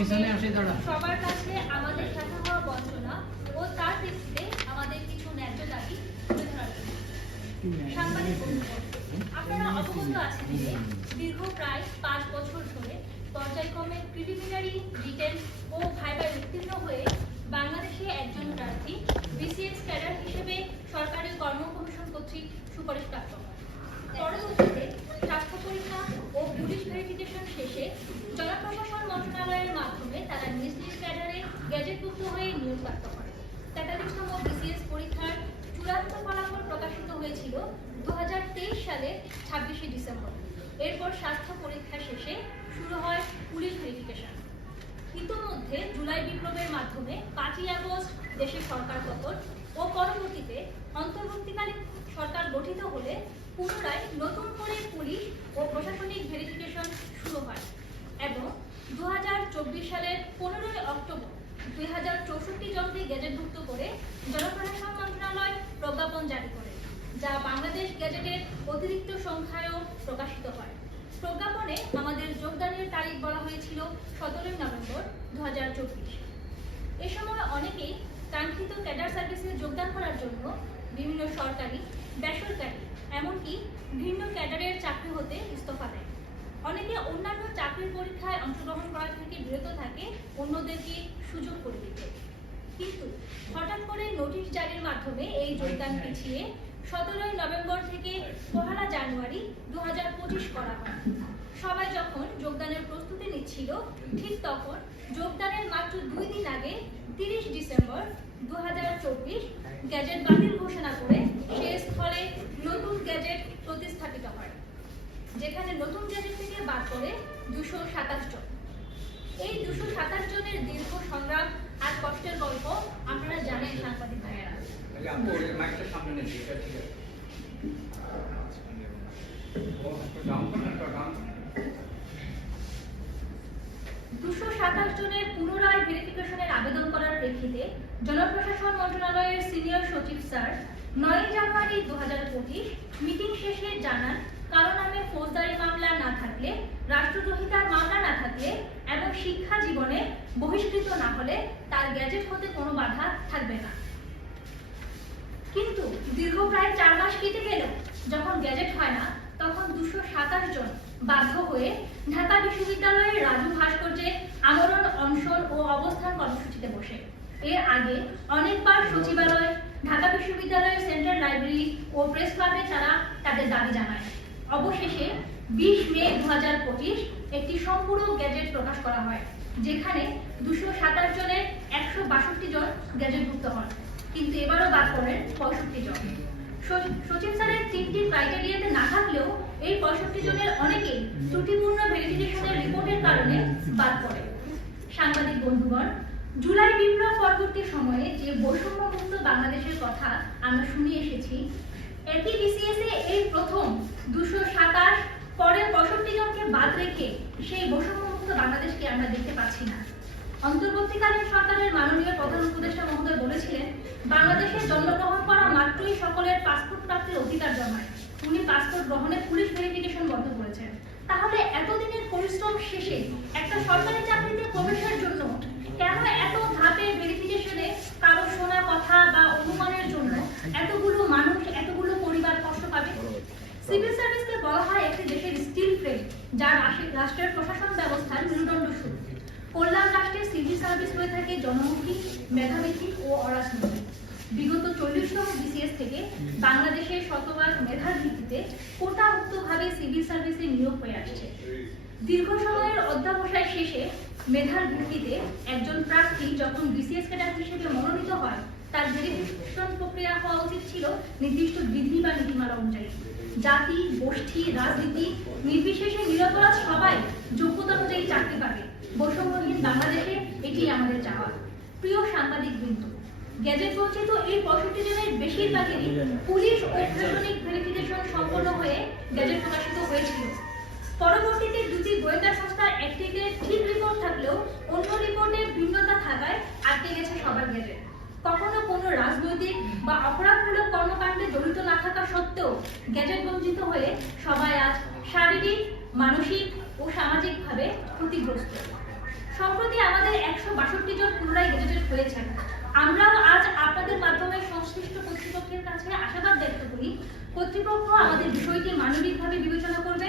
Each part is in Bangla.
পিছনে আসে দাঁড়া। সবার কাছে আমাদের শাখা হওয়া বঞ্চনা ও তার ভিত্তিতে আমাদের কিছু ন্যায্য দাবি। সাংবাদিক আপনারা অবগত আছেন যে দীর্ঘ প্রায় পাঁচ বছর ধরে পর্যায়ক্রমে প্রিলিমিনারি রিটেন ও ভাইবার উত্তীর্ণ হয়ে বাংলাদেশে একজন প্রার্থী বিসিএস ক্যাডার হিসেবে সরকারি কর্ম কমিশন কর্তৃক সুপারিশ প্রাপ্ত হয় পরবর্তীতে স্বাস্থ্য পরীক্ষা ও পুলিশ ভেরিফিকেশন শেষে জনপ্রশাসন মন্ত্রণালয়ের মাধ্যমে নিজ ক্যাডারে গ্যাজেটভুক্ত হয়ে নিয়োগপ্রাপ্ত করে তেতাল্লিশতম বিসিএস পরীক্ষার চূড়ান্ত ফলাফল প্রকাশিত হয়েছিল দু সালের ছাব্বিশে ডিসেম্বর। এরপর স্বাস্থ্য পরীক্ষা শেষে শুরু হয় পুলিশ ভেরিফিকেশন ইতোমধ্যে জুলাই বিপ্লবের মাধ্যমে পাঁচই আগস্ট দেশের সরকার পতন ও পরবর্তীতে অন্তর্বর্তীকালীন সরকার গঠিত হলে পুনরায় নতুন করে পুলিশ ও প্রশাসনিক ভেরিফিকেশন শুরু হয় এবং দু হাজার চব্বিশ সালের পনেরোই অক্টোবর দুই হাজার চৌষট্টি জনকে গেজেটভুক্ত করে জনপ্রশাসন মন্ত্রণালয় প্রজ্ঞাপন জারি করে, যা বাংলাদেশ গেজেটের অতিরিক্ত সংখ্যায়ও প্রকাশিত হয়। প্রজ্ঞাপনে আমাদের যোগদানের তারিখ বলা হয়েছিল সতেরোই নভেম্বর দু হাজার চব্বিশ। এ সময় অনেকেই কাঙ্ক্ষিত ক্যাডার সার্ভিসে যোগদান করার জন্য বিভিন্ন সরকারি, বেসরকারি, এমনকি ভিন্ন ক্যাডারের চাকরি হতে ইস্তফা দেয়। অনেকে অন্যান্য চাকরির পরীক্ষায় অংশগ্রহণ করা থেকে বিরত থাকে অন্যদেরকে সুযোগ করে দিতে। কিন্তু হঠাৎ করে নোটিশ জারির মাধ্যমে এই যোগদান পিছিয়ে সতেরোই নভেম্বর থেকে পহেলা জানুয়ারি দু করা হয়। সবাই যখন যোগদানের প্রস্তুতি নিচ্ছিল ঠিক তখন যোগদানের মাত্র দুই দিন আগে তিরিশ ডিসেম্বর দু হাজার চব্বিশ গ্যাজেট বাতিল ঘোষণা করে সে স্থলে নতুন গ্যাজেট প্রতিস্থাপিত হয়। যেখানে নতুন গ্যাজেট থেকে বাদ পড়ে দুশো সাতাশ জন। এই দুশো সাতাশ জনের দীর্ঘ সংগ্রাম আর কষ্টের গল্প আপনারা জানেন সাংবাদিক ভাইয়েরা। দুশো সাতাশ জনের পুনরায় ভেরিফিকেশনের আবেদন করার প্রেক্ষিতে জনপ্রশাসন মন্ত্রণালয়ের সিনিয়র সচিব স্যার নয় জানুয়ারি দু মিটিং শেষে জানান কারও নামে ফৌজদারি মামলা না থাকলে রাষ্ট্রদ্রোহিতার মামলা না থাকলে এবং শিক্ষা জীবনে বহিষ্কৃত না হলে তার গ্যাজেট হতে কোনো বাধা থাকবে না। কিন্তু দীর্ঘ প্রায় চার মাস কেটে গেল, যখন গ্যাজেট হয় না, তখন দুশো সাতাশ জন বাধ্য হয়ে ঢাকা বিশ্ববিদ্যালয়ের রাজু ভাস্কর্যে আমরণ, অনশন ও অবস্থান কর্মসূচিতে বসে। এর আগে অনেকবার সচিবালয়, ঢাকা বিশ্ববিদ্যালয়ের সেন্ট্রাল লাইব্রেরি ও প্রেস ক্লাবে তারা তাদের দাবি জানায়। অবশেষে বিশ মে দু একটি সম্পূর্ণ গ্যাজেট প্রকাশ করা হয়, যেখানে দুশো সাতাশ জনের একশো বাষট্টি জন গ্যাজেটভুক্ত হন, কিন্তু এবারও বাদ পড়েন পঁয়ষট্টি জন। স- সচিব স্যারের তিনটি ক্রাইটেরিয়াতে না থাকলেও এই পঁয়ষট্টি জনের অনেকেই ত্রুটিপূর্ণ ভেরিফিকেশনের রিপোর্টের কারণে বাদ পড়ে। সাংবাদিক বন্ধুগণ, জুলাই বিপ্লব পরবর্তী সময়ে যে বৈষম্যমুক্ত বাংলাদেশের কথা আমরা শুনে এসেছি একই বিসিএস এই প্রথম দুশো সাতাশ পরের পঁয়ষট্টি জনকে বাদ রেখে সেই বৈষম্যমুক্ত বাংলাদেশকে আমরা দেখতে পাচ্ছি না। অন্তর্বর্তীকালীন সরকারের মাননীয় প্রধান উপদেষ্টা মহোদয় বলেছিলেন বাংলাদেশে জন্মগ্রহণ করা মাত্রই সকলের পাসপোর্ট প্রাপ্তির অধিকার জন্মায়। উনি পাসপোর্ট গ্রহণে পুলিশ ভেরিফিকেশন বন্ধ করেছেন। তাহলে এতদিনের পরিশ্রম শেষে একটা সরকারি চাকরিতে প্রবেশের জন্য কেন এত ধাপে ভেরিফিকেশনে কারও শোনা কথা বা অনুমানের জন্য এতগুলো মানুষ এতগুলো পরিবার কষ্ট পাবে সিভিল সার্ভিসকে বলা হয় একটি দেশের স্টিল ফ্রেম যার রাষ্ট্রের প্রশাসন ব্যবস্থার মেরুদণ্ড শুরু কল্যাণ রাষ্ট্রের সিভিল সার্ভিস হয়ে থাকে জনমুখী মেধাভিত্তিক ও অরাজনৈতিক। বিগত চল্লিশতম বিসিএস থেকে বাংলাদেশের শতভাগ মেধার ভিত্তিতে কোটা মুক্তভাবে সিভিল সার্ভিসে নিয়োগ হয়ে আসছে। দীর্ঘ সময়ের অধ্যাবসায় শেষে মেধার ভিত্তিতে একজন প্রার্থী যখন বিসিএস ক্যাডার হিসেবে মনোনীত হয় তার ভেরিফিকেশন প্রক্রিয়া হওয়া উচিত ছিল নির্দিষ্ট বিধি বা নীতিমালা অনুযায়ী। জাতি, গোষ্ঠী, রাজনীতি, নির্বিশেষে নিরপরাধ সবাই যোগ্যতা অনুযায়ী চাকরি পাবে। বৈষম্যহীন বাংলাদেশে এটি আমাদের চাওয়া। প্রিয় সাংবাদিক বৃন্দ গ্যাজেট বঞ্চিত এই পঁয়ষট্টি জনের বেশিরভাগেরই পুলিশ ও প্রশাসনিক ভেরিফিকেশন সম্পন্ন হয়ে গ্যাজেট প্রকাশিত হয়েছিল। পরবর্তীতে দুটি গোয়েন্দা সংস্থার একটিতে ঠিক রিপোর্ট থাকলেও অন্য রিপোর্টে ভিন্নতা থাকায় আটকে গেছে সবার গ্যাজেট কখনো কোনো রাজনৈতিক বা অপরাধমূলক কর্মকাণ্ডে জড়িত না থাকা সত্ত্বেও গ্যাজেট বঞ্চিত হয়ে সবাই আজ শারীরিক, মানসিক ও সামাজিকভাবে ক্ষতিগ্রস্ত। সম্প্রতি আমাদের একশো বাষট্টি জন পুনরায় গেজেটেড হয়েছেন। আমরাও আজ আপনাদের মাধ্যমে সংশ্লিষ্ট কর্তৃপক্ষের কাছে আশাবাদ ব্যক্ত করি, কর্তৃপক্ষ আমাদের বিষয়টি মানবিকভাবে বিবেচনা করবে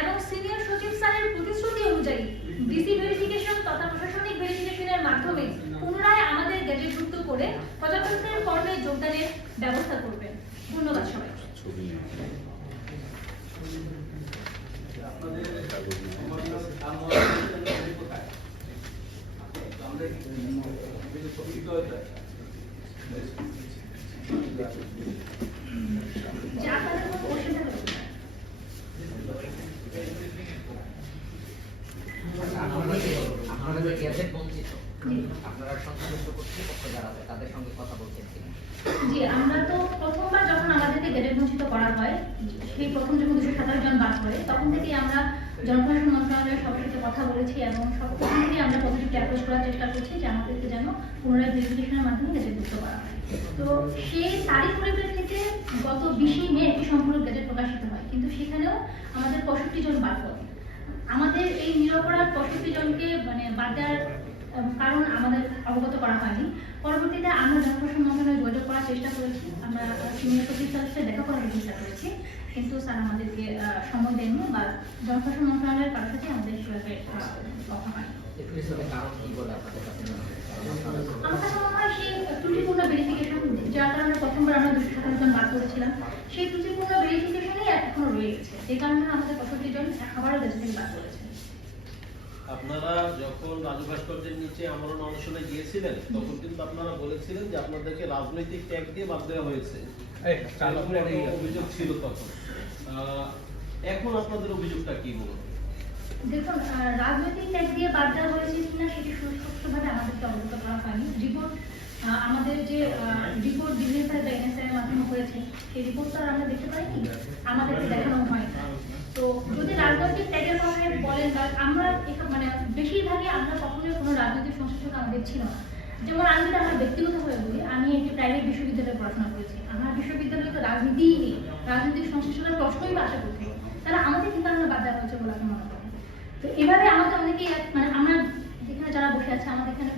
এবং সিনিয়র সচিব স্যারের প্রতিশ্রুতি অনুযায়ী ডিসি ভেরিফিকেশন তথা প্রশাসনিক ভেরিফিকেশনের মাধ্যমে পুনরায় আমাদের গ্যাজেটভুক্ত করে প্রজাতন্ত্রের কর্মে যোগদানের ব্যবস্থা করবেন ধন্যবাদ সবাই আপনাদের বঞ্চিত। জি, আমরা তো প্রথমবার যখন আমাদেরকে গ্যাজেট বঞ্চিত করা হয়, সেই প্রথম যখন দুশো সাতাশ জন বাদ করে, তখন থেকেই আমরা জনপ্রশাসন মন্ত্রণালয়ের সবার সাথে কথা বলেছি এবং সব থেকেই আমরা পজিটিভ অ্যাপ্রোচ করার চেষ্টা করছি যে আমাদেরকে যেন পুনরায় ভেরিফিকেশনের মাধ্যমে গ্যাজেটভুক্ত করা হয়। তো সেই তারই পরিপ্রেক্ষিতে গত বিশে মে একটি সম্পূর্ণ গ্যাজেট প্রকাশিত হয়, কিন্তু সেখানেও আমাদের পঁয়ষট্টি জন বাদ পড়ে আমাদের এই নিরপরাধ পঁয়ষট্টি জনকে মানে বাদ দেওয়ার আহ, কারণ আমাদের অবগত করা হয়নি। পরবর্তীতে আমরা জনপ্রশাসন মন্ত্রণালয়ে যোগাযোগ করার চেষ্টা করেছি। আমরা সিনিয়র সচিব সাথে দেখা করার চেষ্টা করেছি। কিন্তু স্যার আমাদেরকে সময় দেননি বা জনপ্রশাসন মন্ত্রণালয়ের কারোর সাথে আমাদের সেভাবে কথা হয়নি। কাছে হয়? কাছে সেই ত্রুটিপূর্ণ প্রথমবার আমরা করেছিলাম, সেই ভেরিফিকেশনই এখনও রয়ে গেছে। এই কারণে আমাদের পঁয়ষট্টি জন আবারও থেকে বাদ করেছে। আপনারা যখন রাজু ভাস্কর্যের নিচে আমরণ অনশনে গিয়েছিলেন তখন কিন্তু আপনারা বলেছিলেন যে আপনাদেরকে রাজনৈতিক ট্যাগ দিয়ে বাদ দেওয়া হয়েছে। অভিযোগ ছিল তখন। এখন আপনাদের অভিযোগটা কি মূলত দেখুন রাজনৈতিক ট্যাগ দিয়ে বাদ দেওয়া হয়েছে কিনা সেটি সুস্পষ্টভাবে আমাদেরকে অবগত করা হয়নি। রিপোর্ট আমাদের যে রিপোর্ট ডিভিএসআই বা এনএসআই এর মাধ্যমে হয়েছে সেই রিপোর্ট তো আর আমরা দেখতে পাইনি। আমাদেরকে দেখানো হয়নি। তো যদি রাজনৈতিক ট্যাগের কথা বলেন বা আমরা মানে বেশিরভাগই আমরা কখনোই কোনো রাজনৈতিক সংশ্লিষ্টতা আমাদের ছিল না। যেমন আমি যদি আমার ব্যক্তিগতভাবে বলি, আমি একটি প্রাইভেট বিশ্ববিদ্যালয়ে পড়াশোনা করেছি। আমার বিশ্ববিদ্যালয়ে তো রাজনীতিই নেই, রাজনৈতিক সংশ্লিষ্টতার প্রশ্নই বা আশা করতে তাহলে আমাদের কিন্তু আমরা বাদ দেওয়া হয়েছে বলে আমি মনে করি। তো এভাবে আমাদের অনেকেই এক- মানে আমরা যেখানে যারা বসে আছে, আমাদের এখানে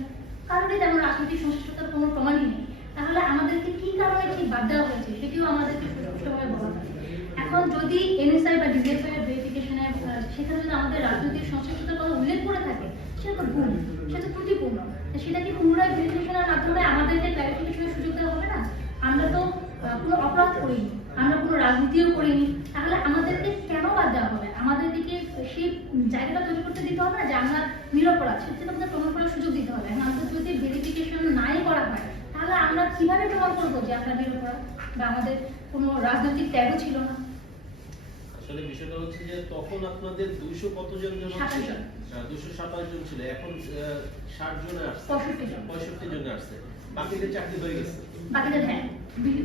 কারোরই তেমন রাজনৈতিক সংশ্লিষ্টতার কোনো প্রমাণই নেই। তাহলে আমাদেরকে কি কারণে ঠিক বাদ দেওয়া হয়েছে, সেটিও আমাদেরকে সুস্পষ্টভাবে বলা হয় এখন যদি এনএসআই বা ডিজিএফআই এর ভেরিফিকেশনে সেখানে যদি আমাদের রাজনৈতিক সংশ্লিষ্টতার কথা উল্লেখ করে থাকে, সেটা তো ভুল, সেটা ত্রুটিপূর্ণ। সেটা কি পুনরায় ভেরিফিকেশনের মাধ্যমে আমাদেরকে ক্লারিফিকেশনের সুযোগ দেওয়া হবে না? আমরা তো কোনো অপরাধ করিনি, আমরা কোনো রাজনীতিও করিনি। তাহলে আমাদেরকে কেন বাদ দেওয়া হবে? আমাদেরকে সেই জায়গাটা তৈরি করতে দিতে হবে না যে আমরা নিরপরাধ সেটা আমাদের প্রমাণ করার সুযোগ দিতে হবে। আমাদের যদি ভেরিফিকেশন নাই করা হয়, তাহলে আমরা কীভাবে প্রমাণ করব যে আমরা নিরপরাধ বা আমাদের কোনো রাজনৈতিক ত্যাগও ছিল না? আসলে বিষয়টা হচ্ছে যে তখন আপনাদের দুইশো কতজন জন জন। দুশো সাতাশ জন ছিল। এখন ষাট জনে আসছে। পঁয়ষট্টি জন। আসছে। বাকিদের চাকরি হয়ে গেছে। বাকিদের হ্যাঁ।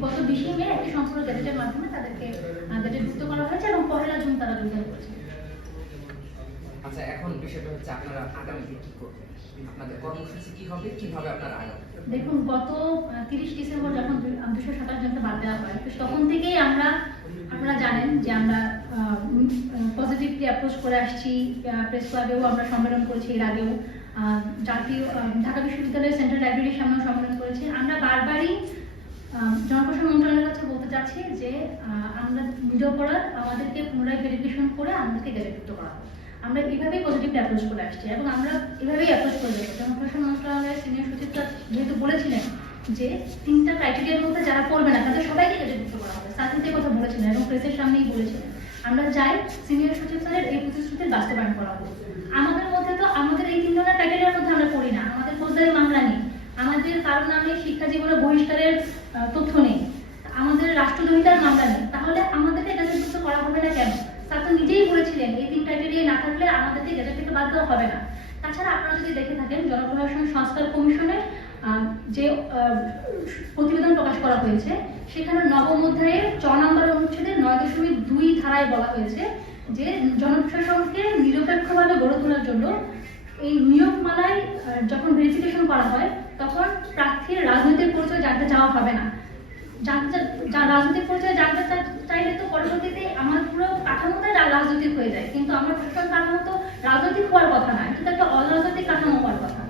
গত বিশে মে একটি সংসদ গ্যাজেটের মাধ্যমে তাদেরকে গ্যাজেটভুক্ত করা হয়েছে এবং পহেলা জুন তারা যোগদান করেছে। আচ্ছা এখন বিষয়টা হচ্ছে আপনারা আগামীতে কি করবেন? আপনাদের কর্মসূচি কি হবে? কীভাবে আপনারা আগাবেন? দেখুন গত তিরিশ ডিসেম্বর যখন দুশো সাতাশ জনকে বাদ দেওয়া হয় তখন থেকেই আমরা আপনারা জানেন যে আমরা পজিটিভলি অ্যাপ্রোচ করে আসছি। প্রেস ক্লাবেও আমরা সম্মেলন করেছি এর আগেও। জাতীয় ঢাকা বিশ্ববিদ্যালয়ের সেন্ট্রাল লাইব্রেরির সামনেও সম্মেলন করেছি। আমরা বারবারই জনপ্রশাসন মন্ত্রণালয়ের কাছে বলতে চাচ্ছি যে আমরা নিরপরাধ আমাদেরকে পুনরায় ভেরিফিকেশন করে আমাদেরকে গ্যাজেটভুক্ত করা। আমরা এভাবেই পজিটিভ অ্যাপ্রোচ করে আসছি এবং আমরা এভাবেই অ্যাপ্রোচ করে যাব জনপ্রশাসন মন্ত্রণালয়ের সিনিয়র সচিব যেহেতু বলেছিলেন যে, তিনটা ক্রাইটেরিয়ার মধ্যে যারা পড়বে না, তাদের সবাইকে গ্যাজেটভুক্ত করা হবে। কিন্তু কথা বলেছিলেন এবং প্রেসের সামনেই বলেছিলেন। আমরা যাই সিনিয়র সচিব স্যারের এই প্রতিশ্রুতির বাস্তবায়ন করা হোক আমাদের মধ্যে তো, আমাদের এই তিন ধরনের ক্রাইটেরিয়ার মধ্যে আমরা পড়ি না। আমাদের ফৌজদারি মামলা নেই। আমাদের কারণ নামে শিক্ষা জীবনে বহিষ্কারের তথ্য নেই। আমাদের রাষ্ট্রদ্রোহিতার মামলা নেই। তাহলে আমাদেরকে গ্যাজেটভুক্ত করা হবে না কেন? স্যার তো নিজেই বলেছিলেন, এই তিন ক্রাইটেরিয়া না থাকলে আমাদেরকে গ্যাজেট থেকে বাদ দেওয়া হবে না। তাছাড়া আপনারা যদি দেখে থাকেন, জনপ্রশাসন সংস্কার কমিশনের যে প্রতিবেদন প্রকাশ করা হয়েছে, সেখানে নবম অধ্যায়ের চ নম্বর অনুচ্ছেদের নয় দশমিক দুই ধারায় বলা হয়েছে যে জনপ্রশাসনকে নিরপেক্ষভাবে গড়ে তোলার জন্য এই নিয়োগমালায় যখন ভেরিফিকেশন করা হয়, তখন প্রার্থীর রাজনৈতিক পরিচয় জানতে চাওয়া হবে না। জানতে রাজনৈতিক পরিচয় জানতে চাইলে তো পরবর্তীতে আমার পুরো কাঠামোটাই রা- রাজনৈতিক হয়ে যায়। কিন্তু আমার প্রশাসন কাঠামো তো রাজনৈতিক হওয়ার কথা নয় কিন্তু একটা অরাজনৈতিক কাঠামো হওয়ার কথা।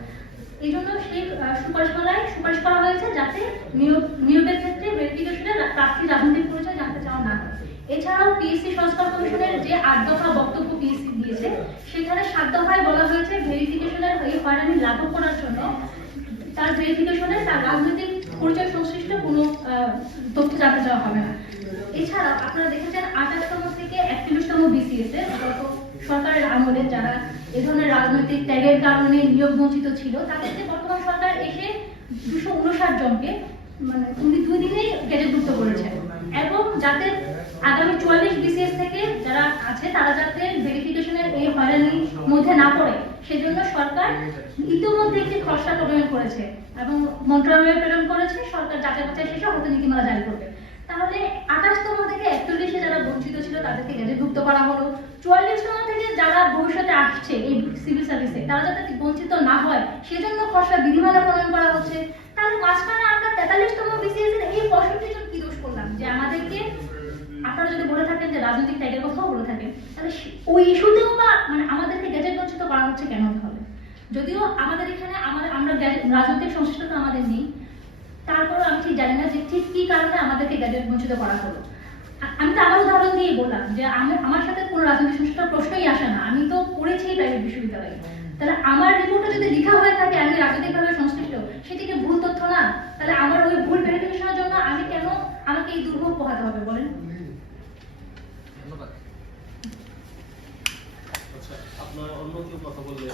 এই জন্য সেই আহ, সুপারিশমালায় সুপারিশ করা হয়েছে যাতে নিয়োগ নিয়োগের ক্ষেত্রে ভেরিফিকেশনে প্রার্থী রাজনৈতিক পরিচয় জানতে চাওয়া না এছাড়াও পিএসসি সংস্কার কমিশনের যে আট দফা বক্তব্য পিএসসি দিয়েছে সেখানে সাত দফায় বলা হয়েছে ভেরিফিকেশনের এই হয়রানি লাঘব করার জন্য তার ভেরিফিকেশনে তার রাজনৈতিক পরিচয় সংশ্লিষ্ট কোনো তথ্য জানতে চাওয়া হবে না। এছাড়াও আপনারা দেখেছেন আঠাশতম থেকে একত্রিশতম বিসিএস এর সরকারের আমলে যারা এ ধরনের রাজনৈতিক ত্যাগের কারণে নিয়োগ বঞ্চিত ছিল। তাদেরকে বর্তমান সরকার এসে দুশো উনষাট জনকে মানে উনি দুই দিনেই গেজেটভুক্ত করেছেন। এবং যাতে আগামী চুয়াল্লিশ বিসিএস থেকে যারা আছে, তারা যাতে ভেরিফিকেশনের এই হয়রানির মধ্যে না পড়ে, সেজন্য সরকার ইতিমধ্যে একটি খসড়া প্রণয়ন করেছে এবং মন্ত্রণালয়ে প্রেরণ করেছে। সরকার যাচাই বাছাই শেষে হতে নীতিমালা জারি করবে। তাহলে আঠাশতম থেকে একচল্লিশে যারা বঞ্চিত ছিল তাদেরকে গেজেটভুক্ত করা হলো। চুয়াল্লিশতম থেকে যারা ভবিষ্যতে আসছে এই সিভিল সার্ভিসে তারা যাতে বঞ্চিত না হয়, সেজন্য খসড়া বিধিমালা প্রণয়ন করা হচ্ছে। তাহলে মাঝখানে আমরা তেতাল্লিশতম বিসিএস এর এই পঁয়ষট্টি জন কি দোষ করলাম? যে আমাদেরকে, আপনারা যদি বলে থাকেন যে রাজনৈতিক ট্যাগের কথাও বলে থাকেন, তাহলে ওই ইস্যুতেও বা মানে আমাদেরকে গ্যাজেট বঞ্চিত করা হচ্ছে কেন তাহলে? যদিও আমাদের এখানে, আমাদের, আমরা রাজনৈতিক সংশ্লিষ্টতা আমাদের নেই তারপরেও আমি ঠিক জানি না যে ঠিক কি কারণে আমাদেরকে গ্যাজেট বঞ্চিত করা হলো। আমি তো আমার উদাহরণ দিয়েই বললাম যে আমি, আমার সাথে কোনো রাজনৈতিক সংশ্লিষ্টতার প্রশ্নই আসে না। আমি তো পড়েছি প্রাইভেট বিশ্ববিদ্যালয়ে। তাহলে আমার রিপোর্টে যদি লেখা হয়ে থাকে আমি রাজনৈতিকভাবে সংশ্লিষ্ট সেটিকে ভুল তথ্য না? তাহলে আমার ওই ভুল ভেরিফিকেশনের জন্য আমি কেন আমাকে এই দুর্ভোগ পোহাতে হবে বলেন? ধন্যবাদ। আচ্ছা আপনার অন্য কেউ কথা বললে?